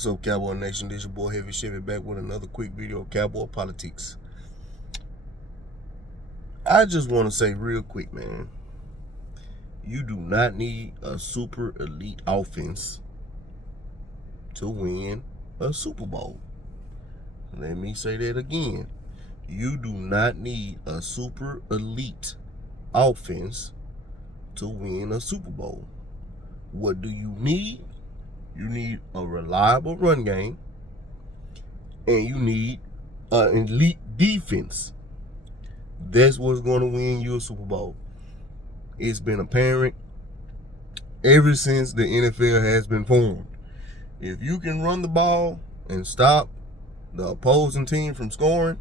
What's up, Cowboy Nation? This your boy Heavy Chevy back with another quick video of Cowboy politics. I just want to say real quick, man, you do not need a super elite offense to win a Super Bowl. Let me say that again. You do not need a super elite offense to win a Super Bowl. What do you need? You need a reliable run game, and you need an elite defense. That's what's going to win you a Super Bowl. It's been apparent ever since the NFL has been formed. If you can run the ball and stop the opposing team from scoring,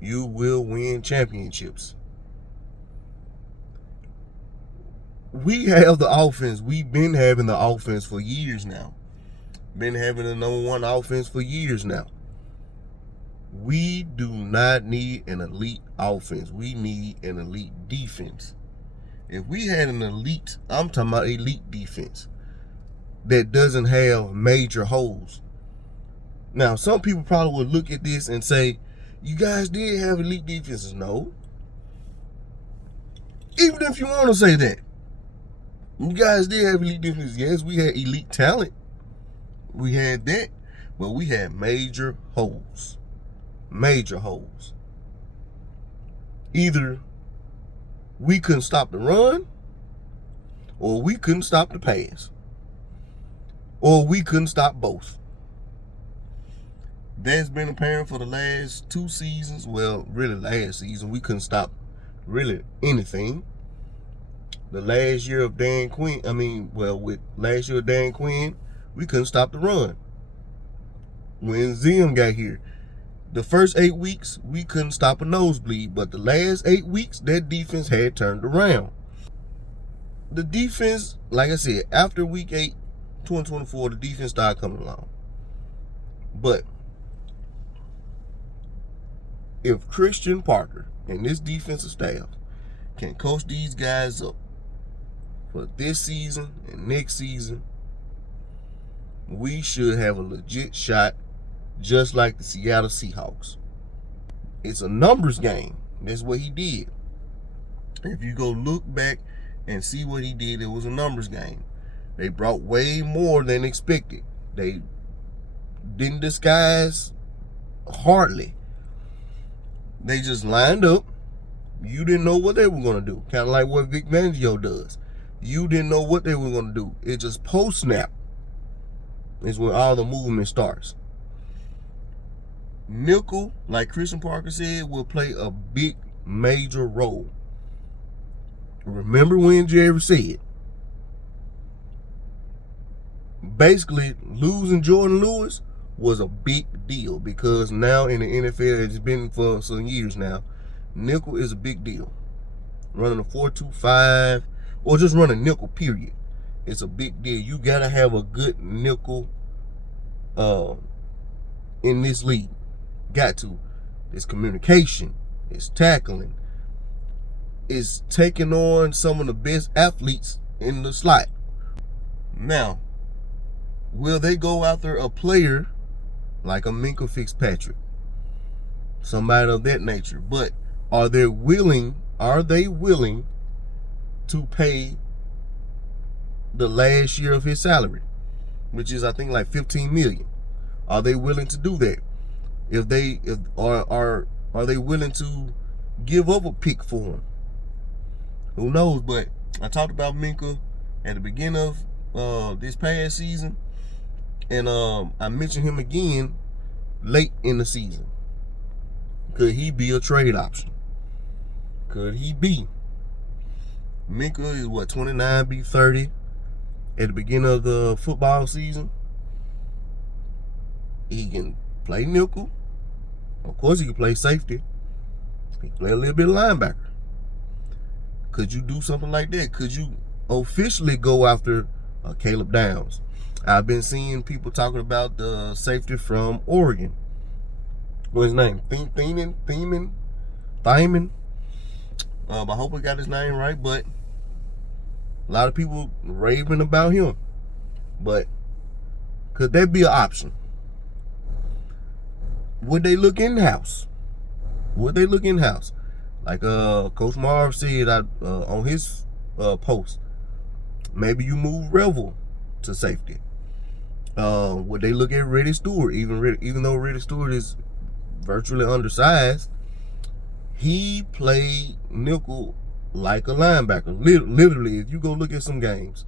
you will win championships. We have the offense. We've been having the offense for years now. Been having the number one offense for years now. We do not need an elite offense. We need an elite defense. If we had an elite, I'm talking about elite defense, that doesn't have major holes. Now, some people probably would look at this and say, you guys did have elite defenses. No. Even if you want to say that, you guys did have elite defenses. Yes, we had elite talent. We had that, but we had major holes. Major holes. Either we couldn't stop the run, or we couldn't stop the pass, or we couldn't stop both. That's been apparent for the last 2 seasons. Well, really last season, we couldn't stop really anything. The last year of Dan Quinn, with last year of Dan Quinn, we couldn't stop the run. When Zim got here, the first 8 weeks, we couldn't stop a nosebleed. But the last 8 weeks, that defense had turned around. The defense, like I said, after week 8, 2024, the defense started coming along. But if Christian Parker and this defensive staff can coach these guys up for this season and next season, we should have a legit shot, just like the Seattle Seahawks. It's a numbers game. That's what he did. If you go look back and see what he did, it was a numbers game. They brought way more than expected. They didn't disguise hardly. They just lined up. You didn't know what they were going to do. Kind of like what Vic Fangio does. You didn't know what they were going to do. It just post-snap is when all the movement starts. Nickel, like Christian Parker said, will play a big, major role. Remember when Jerry said, basically losing Jordan Lewis was a big deal, because now in the NFL, it's been for some years now, nickel is a big deal. Running a 4-2-5, or just running nickel, period. It's a big deal. You got to have a good nickel in this league. Got to. It's communication. It's tackling. It's taking on some of the best athletes in the slot. Now, will they go after a player like a Minkah Fitzpatrick? Somebody of that nature. But are they willing to pay the last year of his salary, which is I think like $15 million? Are they willing to do that? Are they willing to give up a pick for him? Who knows? But I talked about Minkah at the beginning of this past season, and I mentioned him again late in the season. Could he be a trade option? Could he be? Minkah is what, 29, be 30 at the beginning of the football season. He can play nickel. Of course, he can play safety. He can play a little bit of linebacker. Could you do something like that? Could you officially go after Caleb Downs? I've been seeing people talking about the safety from Oregon. What's his name? Thiemann. I hope I got his name right, but a lot of people raving about him. But could that be an option? would they look in-house? Would they look in-house? Like Coach Marv said on his post, maybe you move Revel to safety. Would they look at Reddy Stewart? Even though Reddy Stewart is virtually undersized, he played nickel like a linebacker. Literally, if you go look at some games,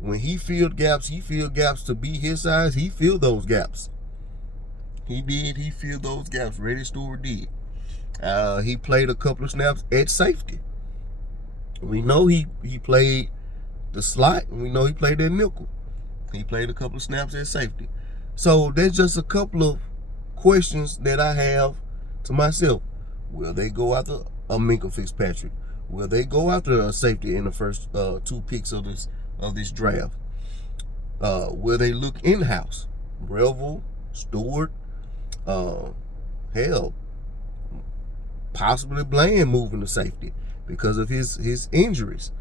when he filled gaps to be his size. He filled those gaps. He filled those gaps. Reddy Stewart did. He played a couple of snaps at safety. We know he played the slot, and we know he played that nickel. He played a couple of snaps at safety. So there's just a couple of questions that I have to myself. Will they go after a Minkah Fitzpatrick? Will they go after a safety in the first 2 picks of this draft? Will they look in-house? Revel, Stewart, hell, possibly Bland moving to safety because of his injuries.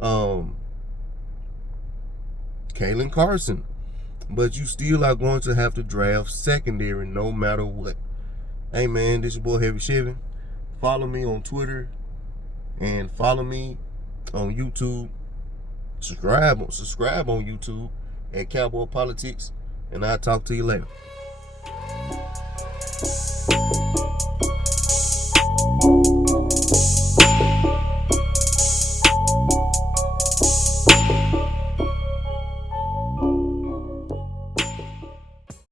Kalen Carson. But you still are going to have to draft secondary no matter what. Hey man, this your boy Heavy Chevy. Follow me on Twitter and follow me on YouTube. Subscribe on YouTube at Cowboy Politics, and I'll talk to you later.